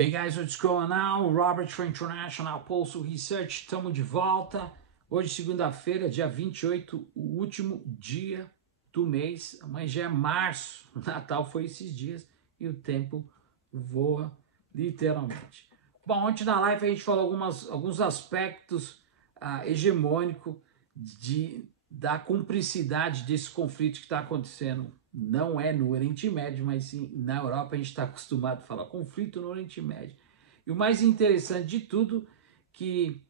Hey guys, what's going on? Robert for International Pulse Research, estamos de volta. Hoje, segunda-feira, dia 28, o último dia do mês. Amanhã já é março, o Natal foi esses dias e o tempo voa literalmente. Bom, ontem na live a gente falou alguns aspectos hegemônicos da cumplicidade desse conflito que está acontecendo. Não é no Oriente Médio, mas sim na Europa. A gente está acostumado a falar conflito no Oriente Médio. E o mais interessante de tudo, que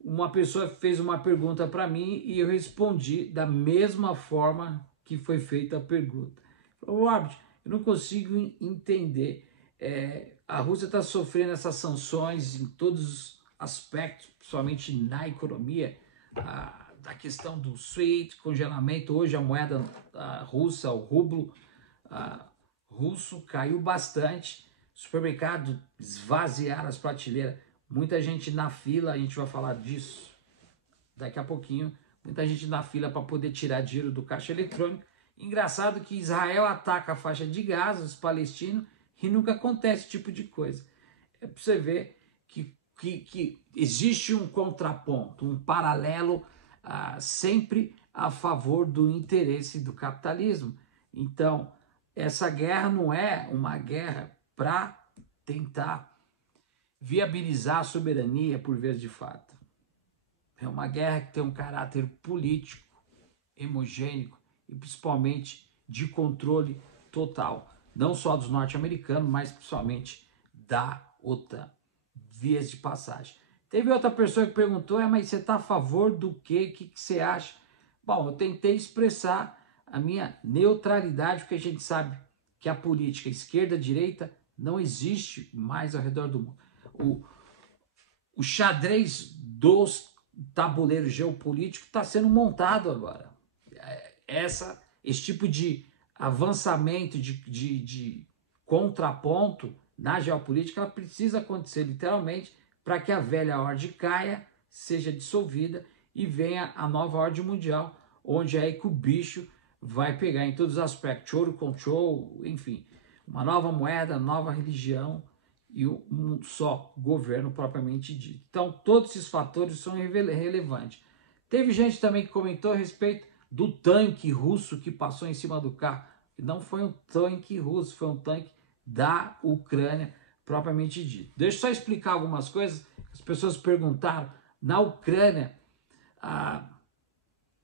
uma pessoa fez uma pergunta para mim e eu respondi da mesma forma que foi feita a pergunta. Robert, eu não consigo entender. A Rússia está sofrendo essas sanções em todos os aspectos, principalmente na economia, da questão do SWIFT, congelamento. Hoje a moeda russa, o rublo russo caiu bastante, supermercado esvaziaram as prateleiras, muita gente na fila, a gente vai falar disso daqui a pouquinho, muita gente na fila para poder tirar dinheiro do caixa eletrônico. Engraçado que Israel ataca a faixa de Gaza, os palestinos, e nunca acontece esse tipo de coisa. É para você ver que existe um contraponto, um paralelo sempre a favor do interesse do capitalismo. Então, essa guerra não é uma guerra para tentar viabilizar a soberania por vez de fato. É uma guerra que tem um caráter político, hemogênico e principalmente de controle total. Não só dos norte-americanos, mas principalmente da OTAN, vias de passagem. Teve outra pessoa que perguntou, mas você está a favor do quê? O que você acha? Bom, eu tentei expressar a minha neutralidade, porque a gente sabe que a política esquerda-direita não existe mais ao redor do mundo. O xadrez dos tabuleiros geopolíticos está sendo montado agora. Esse tipo de avançamento, de contraponto na geopolítica, ela precisa acontecer literalmente para que a velha ordem caia, seja dissolvida e venha a nova ordem mundial, onde é aí que o bicho vai pegar em todos os aspectos, ouro control, enfim, uma nova moeda, nova religião e um só governo propriamente dito. Então, todos esses fatores são relevantes. Teve gente também que comentou a respeito do tanque russo que passou em cima do carro. Não foi um tanque russo, foi um tanque da Ucrânia propriamente dito. Deixa eu só explicar algumas coisas. As pessoas perguntaram. Na Ucrânia,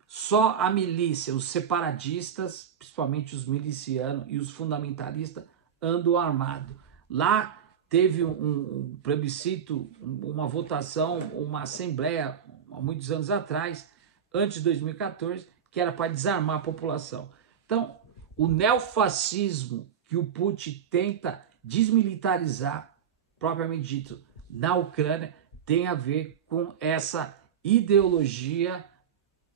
só a milícia, os separatistas, principalmente os milicianos e os fundamentalistas, andam armados. Lá teve um plebiscito, uma votação, uma assembleia, há muitos anos atrás, antes de 2014, que era para desarmar a população. Então, o neofascismo que o Putin tenta desmilitarizar, propriamente dito, na Ucrânia, tem a ver com essa ideologia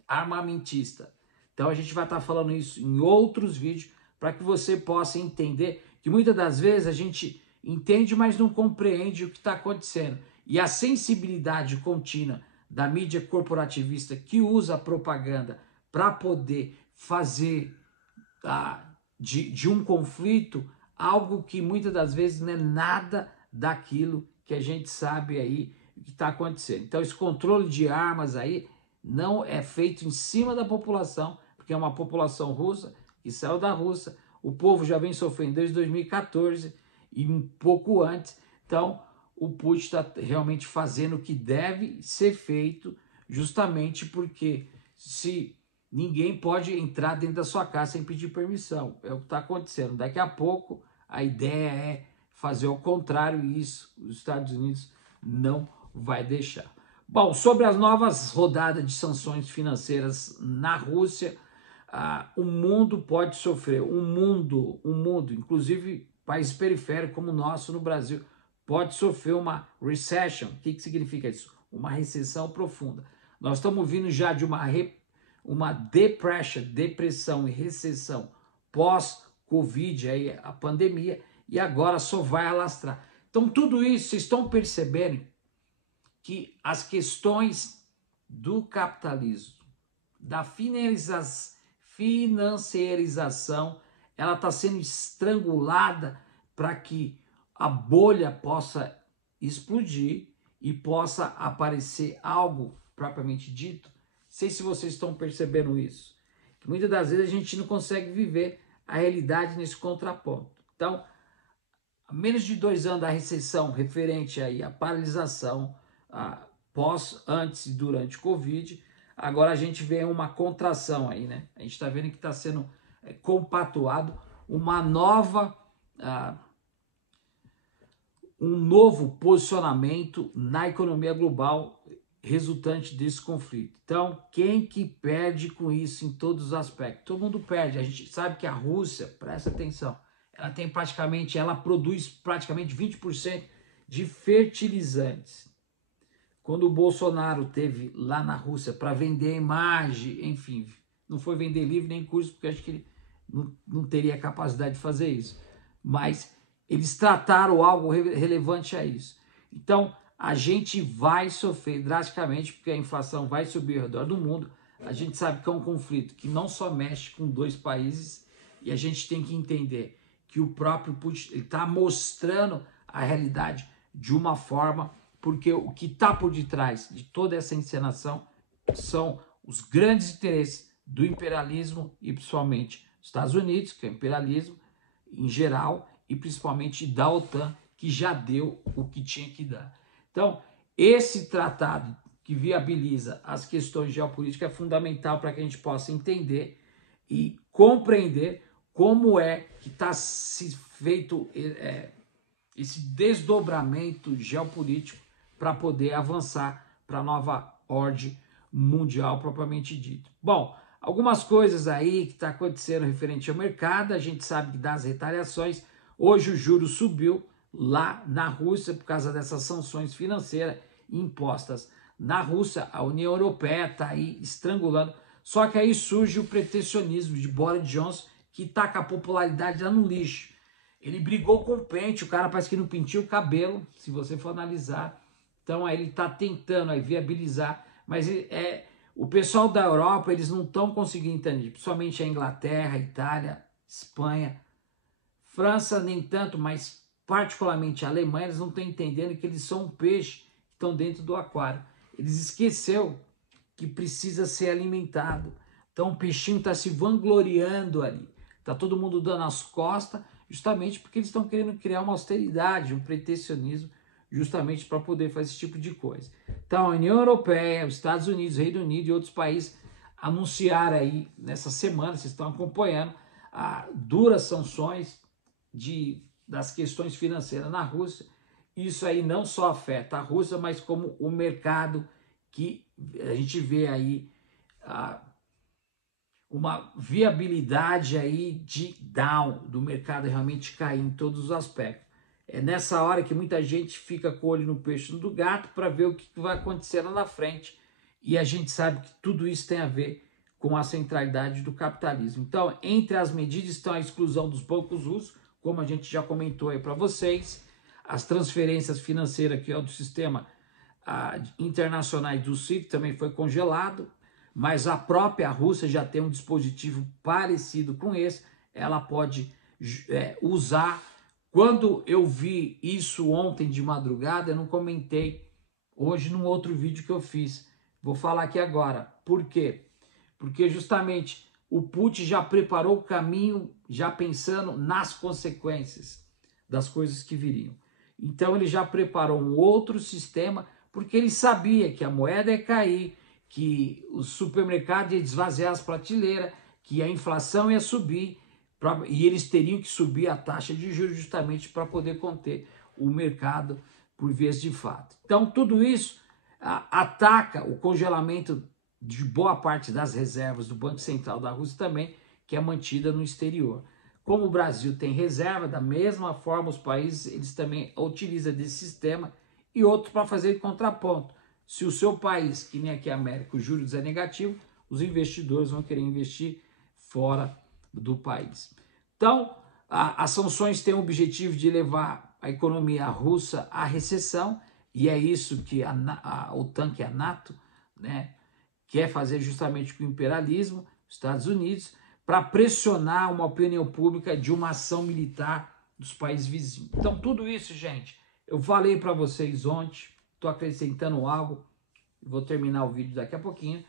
armamentista. Então a gente vai estar falando isso em outros vídeos para que você possa entender que muitas das vezes a gente entende, mas não compreende o que está acontecendo. E a sensibilidade contínua da mídia corporativista que usa a propaganda para poder fazer de um conflito algo que muitas das vezes não é nada daquilo que a gente sabe aí que está acontecendo. Então esse controle de armas aí não é feito em cima da população, porque é uma população russa que saiu da Rússia, o povo já vem sofrendo desde 2014 e um pouco antes. Então o Putin está realmente fazendo o que deve ser feito, justamente porque se ninguém pode entrar dentro da sua casa sem pedir permissão. É o que está acontecendo. Daqui a pouco a ideia é fazer o contrário e isso os Estados Unidos não vai deixar. Bom, sobre as novas rodadas de sanções financeiras na Rússia, o mundo pode sofrer. O mundo, inclusive países periféricos como o nosso no Brasil, pode sofrer uma recession. O que significa isso? Uma recessão profunda. Nós estamos vindo já de uma depressão e recessão pós-Covid, aí, a pandemia, e agora só vai alastrar. Então, tudo isso, vocês estão percebendo que as questões do capitalismo, da financiarização, ela está sendo estrangulada para que a bolha possa explodir e possa aparecer algo propriamente dito. Não sei se vocês estão percebendo isso. Que muitas das vezes a gente não consegue viver a realidade nesse contraponto. Então, a menos de 2 anos da recessão referente aí à paralisação antes e durante o Covid, agora a gente vê uma contração aí, né? A gente está vendo que está sendo compactuado uma nova, um novo posicionamento na economia global resultante desse conflito. Então, quem que perde com isso em todos os aspectos? Todo mundo perde. A gente sabe que a Rússia, presta atenção, ela produz praticamente 20% de fertilizantes. Quando o Bolsonaro teve lá na Rússia para vender a imagem, enfim, não foi vender livro nem curso, porque acho que ele não teria capacidade de fazer isso. Mas eles trataram algo relevante a isso. Então, a gente vai sofrer drasticamente, porque a inflação vai subir ao redor do mundo. A gente sabe que é um conflito que não só mexe com 2 países, e a gente tem que entender que o próprio Putin está mostrando a realidade de uma forma, porque o que está por detrás de toda essa encenação são os grandes interesses do imperialismo e principalmente dos Estados Unidos, que é o imperialismo em geral, e principalmente da OTAN, que já deu o que tinha que dar. Então, esse tratado que viabiliza as questões geopolíticas é fundamental para que a gente possa entender e compreender como é que está se feito esse desdobramento geopolítico para poder avançar para a nova ordem mundial propriamente dita. Bom, algumas coisas aí que está acontecendo referente ao mercado, a gente sabe que das retaliações, hoje o juro subiu lá na Rússia por causa dessas sanções financeiras impostas na Rússia. A União Europeia está aí estrangulando, só que aí surge o protecionismo de Boris Johnson, que está com a popularidade lá no lixo. Ele brigou com o Pente, o cara parece que não penteou o cabelo, se você for analisar. Então aí ele está tentando aí viabilizar, mas o pessoal da Europa, eles não estão conseguindo entender, principalmente a Inglaterra, a Itália, Espanha, França nem tanto, mas particularmente a Alemanha, eles não estão entendendo que eles são um peixe que estão dentro do aquário. Eles esqueceram que precisa ser alimentado. Então o peixinho está se vangloriando ali. Está todo mundo dando as costas, justamente porque eles estão querendo criar uma austeridade, um protecionismo, justamente para poder fazer esse tipo de coisa. Então a União Europeia, os Estados Unidos, o Reino Unido e outros países anunciaram aí nessa semana, vocês estão acompanhando, duras sanções das questões financeiras na Rússia. Isso aí não só afeta a Rússia, mas como o mercado, que a gente vê aí uma viabilidade aí de down do mercado realmente cair em todos os aspectos. É nessa hora que muita gente fica com o olho no peixe do gato para ver o que vai acontecer lá na frente. E a gente sabe que tudo isso tem a ver com a centralidade do capitalismo. Então, entre as medidas estão a exclusão dos bancos russos, como a gente já comentou aí para vocês, as transferências financeiras que é do sistema internacional do SWIFT também foi congelado, mas a própria Rússia já tem um dispositivo parecido com esse, ela pode usar. Quando eu vi isso ontem de madrugada, eu não comentei hoje num outro vídeo que eu fiz. Vou falar aqui agora. Por quê? Porque justamente o Putin já preparou o caminho, já pensando nas consequências das coisas que viriam. Então ele já preparou um outro sistema, porque ele sabia que a moeda ia cair, que o supermercado ia esvaziar as prateleiras, que a inflação ia subir, e eles teriam que subir a taxa de juros justamente para poder conter o mercado por vias de fato. Então tudo isso ataca o congelamento de boa parte das reservas do Banco Central da Rússia também, que é mantida no exterior. Como o Brasil tem reserva, da mesma forma os países eles também utilizam desse sistema e outros para fazer contraponto. Se o seu país, que nem aqui a América, o juros é negativo, os investidores vão querer investir fora do país. Então, as sanções têm o objetivo de levar a economia russa à recessão, e é isso que a OTAN, que é a NATO, né, quer fazer justamente com o imperialismo, os Estados Unidos, para pressionar uma opinião pública de uma ação militar dos países vizinhos. Então, tudo isso, gente, Eu falei para vocês ontem, estou acrescentando algo, vou terminar o vídeo daqui a pouquinho,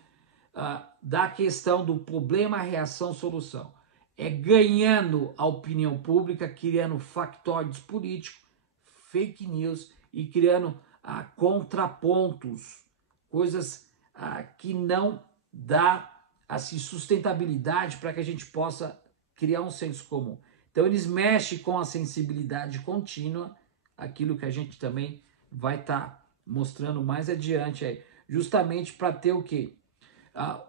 da questão do problema, reação, solução. É ganhando a opinião pública, criando factóides políticos, fake news e criando contrapontos, coisas que não dá assim, sustentabilidade para que a gente possa criar um senso comum. Então eles mexem com a sensibilidade contínua, aquilo que a gente também vai estar mostrando mais adiante aí, justamente para ter o quê?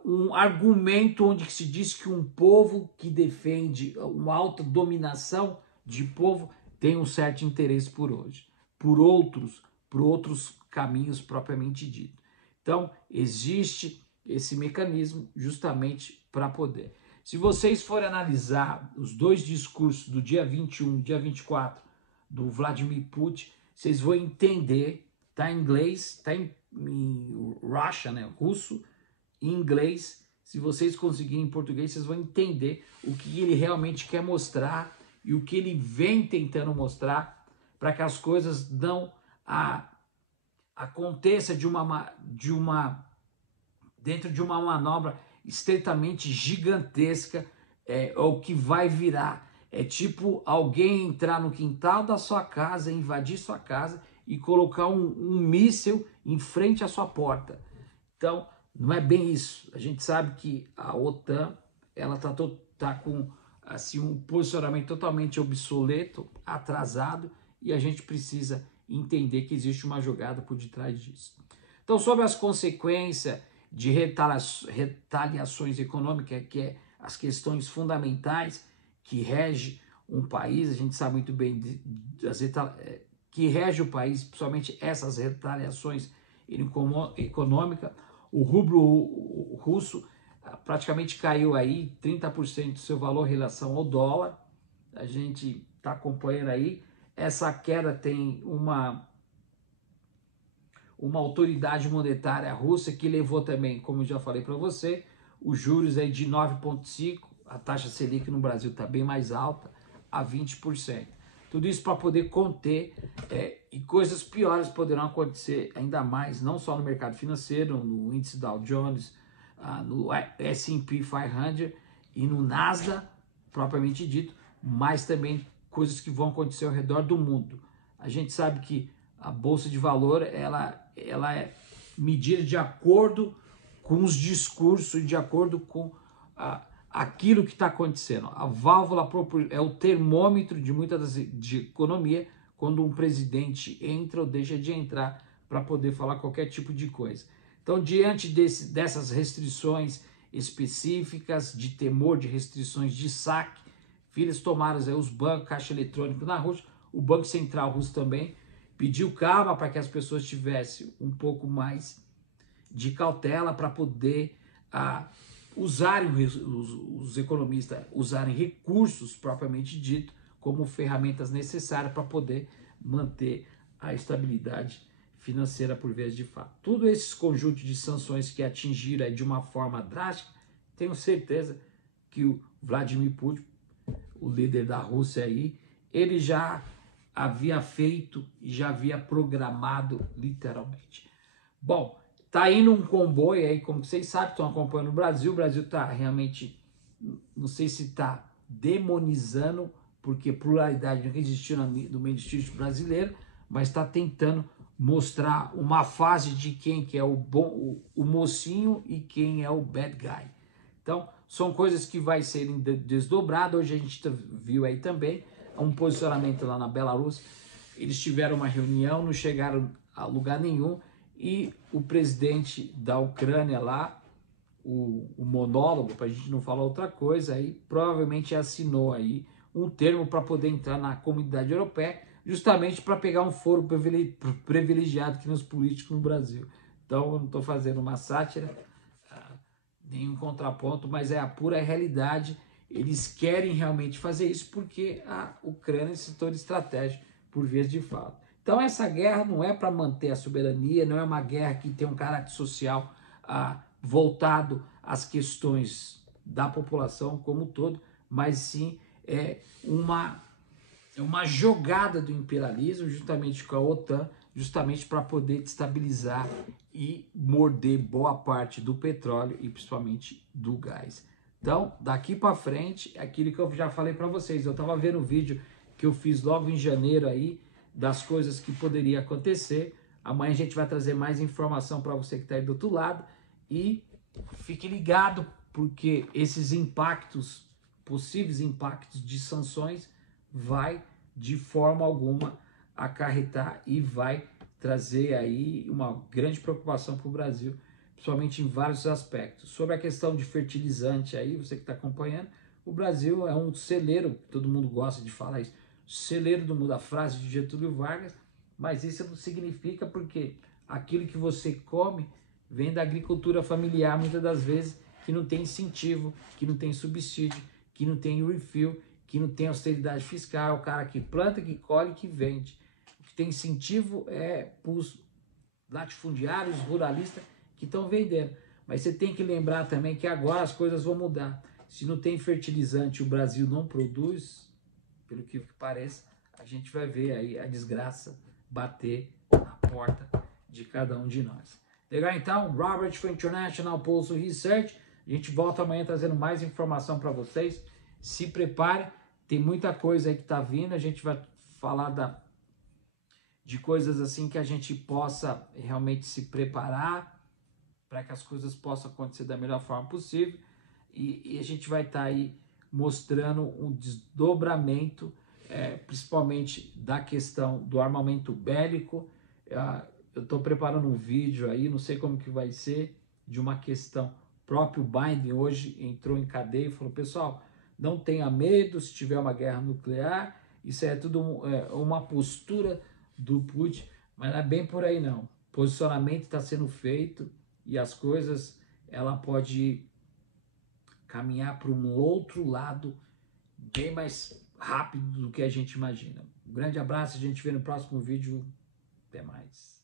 Um argumento onde se diz que um povo que defende uma alta dominação de povo tem um certo interesse por hoje, por outros caminhos propriamente dito. Então, existe esse mecanismo justamente para poder. Se vocês forem analisar os dois discursos do dia 21 e dia 24 do Vladimir Putin, vocês vão entender, tá em inglês, tá em Russian, né, russo, em inglês. Se vocês conseguirem em português, vocês vão entender o que ele realmente quer mostrar e o que ele vem tentando mostrar para que as coisas não aconteça dentro de uma manobra estritamente gigantesca, ou que vai virar. É tipo alguém entrar no quintal da sua casa, invadir sua casa e colocar um míssil em frente à sua porta. Então, não é bem isso. A gente sabe que a OTAN ela tá com assim, um posicionamento totalmente obsoleto, atrasado, e a gente precisa entender que existe uma jogada por detrás disso. Então, sobre as consequências de retaliações econômicas, que é as questões fundamentais que rege um país, a gente sabe muito bem que rege o país, principalmente essas retaliações econômicas. O rublo russo praticamente caiu aí 30% do seu valor em relação ao dólar. A gente está acompanhando aí. Essa queda tem uma autoridade monetária russa que levou também, como eu já falei para você, os juros aí de 9,5%, a taxa Selic no Brasil está bem mais alta, a 20%. Tudo isso para poder conter, e coisas piores poderão acontecer ainda mais, não só no mercado financeiro, no índice Dow Jones, no S&P 500 e no Nasdaq, propriamente dito, mas também coisas que vão acontecer ao redor do mundo. A gente sabe que a Bolsa de Valor, ela é medida de acordo com os discursos, de acordo com aquilo que está acontecendo. A válvula é o termômetro de muitas de economia, quando um presidente entra ou deixa de entrar para poder falar qualquer tipo de coisa. Então, diante dessas restrições específicas, de temor de restrições de saque, eles tomaram aí os bancos, caixa eletrônico na Rússia, o Banco Central russo também pediu calma para que as pessoas tivessem um pouco mais de cautela para poder usarem os economistas, usarem recursos propriamente dito como ferramentas necessárias para poder manter a estabilidade financeira por vez de fato. Tudo esses conjuntos de sanções que atingiram de uma forma drástica, tenho certeza que o Vladimir Putin, o líder da Rússia aí, ele já havia feito e já havia programado literalmente. Bom, tá indo um comboio aí, como vocês sabem, estão acompanhando o Brasil tá realmente, não sei se está demonizando, porque pluralidade não existiu no mainstream brasileiro, mas está tentando mostrar uma fase de quem que é o bom, o mocinho e quem é o bad guy. Então, são coisas que vai serem desdobradas. Hoje a gente viu aí também um posicionamento lá na Belarus. Eles tiveram uma reunião, não chegaram a lugar nenhum, e o presidente da Ucrânia lá, o monólogo, para a gente não falar outra coisa, aí provavelmente assinou aí um termo para poder entrar na comunidade europeia, justamente para pegar um foro privilegiado aqui nos políticos no Brasil. Então, eu não estou fazendo uma sátira, nenhum contraponto, mas é a pura realidade. Eles querem realmente fazer isso porque a Ucrânia se torna estratégica por vez de fato. Então essa guerra não é para manter a soberania, não é uma guerra que tem um caráter social voltado às questões da população como um todo, mas sim é uma é uma jogada do imperialismo juntamente com a OTAN, justamente para poder destabilizar e morder boa parte do petróleo e principalmente do gás. Então, daqui para frente, é aquilo que eu já falei para vocês. Eu estava vendo um vídeo que eu fiz logo em janeiro aí, das coisas que poderia acontecer. Amanhã a gente vai trazer mais informação para você que está aí do outro lado. E fique ligado, porque esses impactos, possíveis impactos de sanções, vai de forma alguma acarretar e vai trazer aí uma grande preocupação para o Brasil, principalmente em vários aspectos. Sobre a questão de fertilizante aí, você que está acompanhando, o Brasil é um celeiro, todo mundo gosta de falar isso, celeiro do mundo, a frase de Getúlio Vargas, mas isso não significa porque aquilo que você come vem da agricultura familiar, muitas das vezes, que não tem incentivo, que não tem subsídio, que não tem refill, que não tem austeridade fiscal, o cara que planta, que colhe, que vende. O que tem incentivo é para os latifundiários, ruralistas que estão vendendo. Mas você tem que lembrar também que agora as coisas vão mudar. Se não tem fertilizante, o Brasil não produz, pelo que parece, a gente vai ver aí a desgraça bater na porta de cada um de nós. Legal, então? Robert for International Pulse Research. A gente volta amanhã trazendo mais informação para vocês. Se prepare, tem muita coisa aí que está vindo. A gente vai falar de coisas assim que a gente possa realmente se preparar para que as coisas possam acontecer da melhor forma possível. E a gente vai estar aí mostrando um desdobramento, principalmente da questão do armamento bélico. Eu estou preparando um vídeo aí, não sei como que vai ser, de uma questão. O próprio Biden hoje entrou em cadeia e falou, pessoal, não tenha medo se tiver uma guerra nuclear, isso é tudo uma postura do Putin, mas não é bem por aí não. O posicionamento está sendo feito e as coisas, ela pode caminhar para um outro lado bem mais rápido do que a gente imagina. Um grande abraço, a gente vê no próximo vídeo. Até mais.